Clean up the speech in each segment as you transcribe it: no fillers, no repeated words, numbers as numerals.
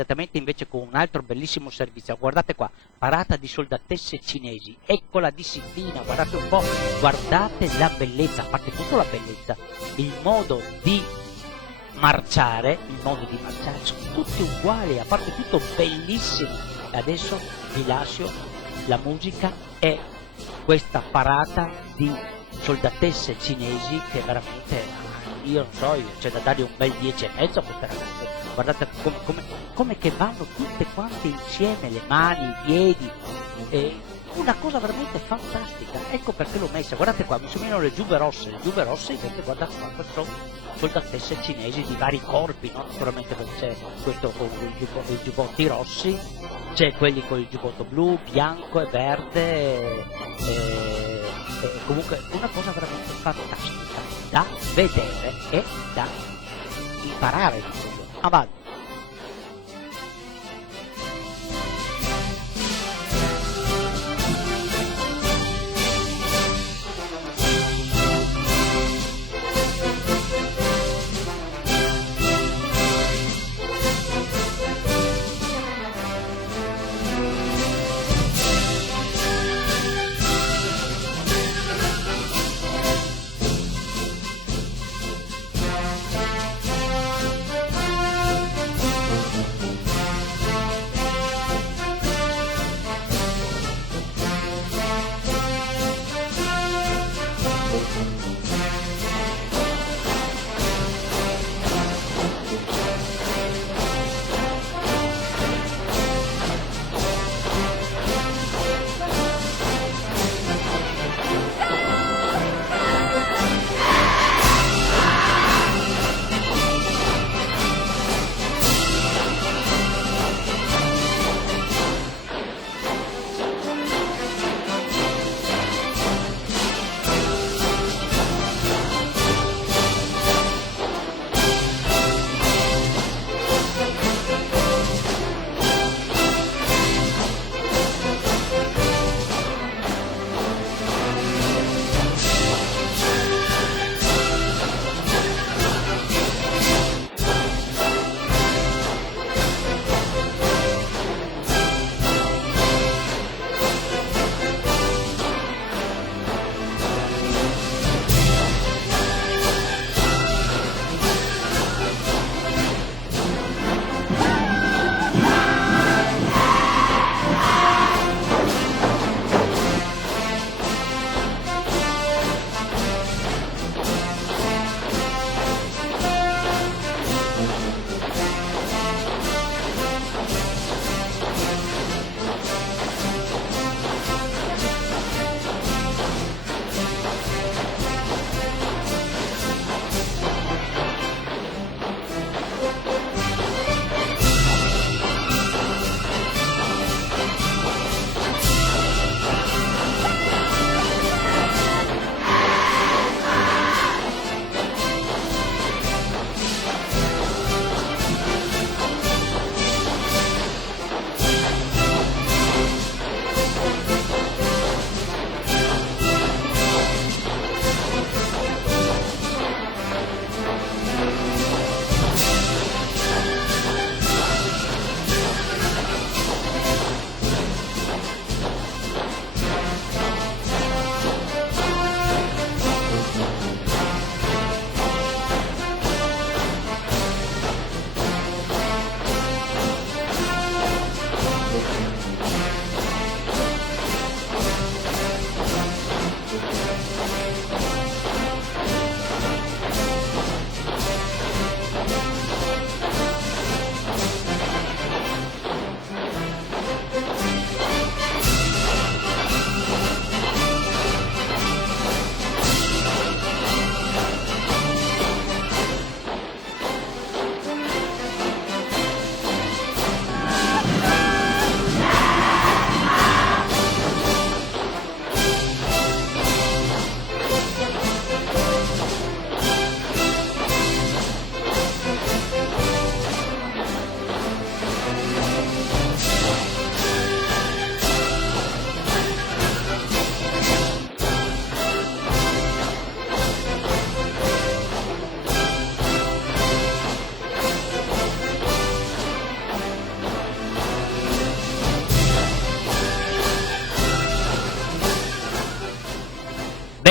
immediatamente invece con un altro bellissimo servizio. Guardate qua, parata di soldatesse cinesi, ecco la disciplina, guardate un po', guardate la bellezza, a parte tutto la bellezza, il modo di marciare, sono tutti uguali, a parte tutto bellissimi. E adesso vi lascio la musica e questa parata di soldatesse cinesi che veramente, io non so, c'è da dargli un bel 10,5 a queste ragazze. Guardate come che vanno tutte quante insieme, le mani, i piedi, una cosa veramente fantastica. Ecco perché l'ho messa, guardate qua, mi somigliano le giubbe rosse invece guardate qua, queste sono soldatesse cinesi di vari corpi, no? Naturalmente c'è questo con i giubbotti rossi, c'è quelli con il giubbotto blu, bianco e verde, comunque una cosa veramente fantastica da vedere e da imparare. Avanti.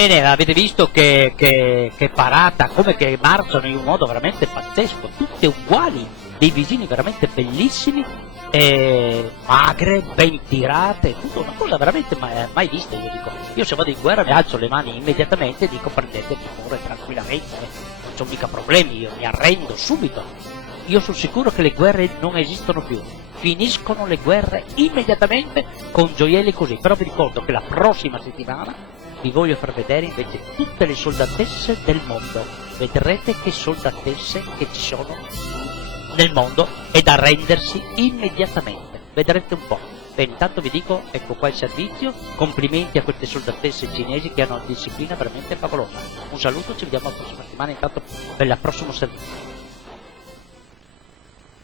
bene, avete visto che parata, come che marciano in un modo veramente pazzesco, tutte uguali, dei visini veramente bellissimi, magre, ben tirate, tutto una cosa veramente mai vista. Io dico, io se vado in guerra mi alzo le mani immediatamente e dico prendetemi pure tranquillamente, non c'ho mica problemi, io mi arrendo subito. Io sono sicuro che le guerre non esistono più, finiscono le guerre immediatamente con gioielli così. Però vi ricordo che la prossima settimana vi voglio far vedere invece tutte le soldatesse del mondo. Vedrete che soldatesse che ci sono nel mondo è da rendersi immediatamente. Vedrete un po'. Bene, intanto vi dico, ecco qua il servizio, complimenti a queste soldatesse cinesi che hanno una disciplina veramente favolosa. Un saluto, ci vediamo la prossima settimana intanto per il prossimo servizio.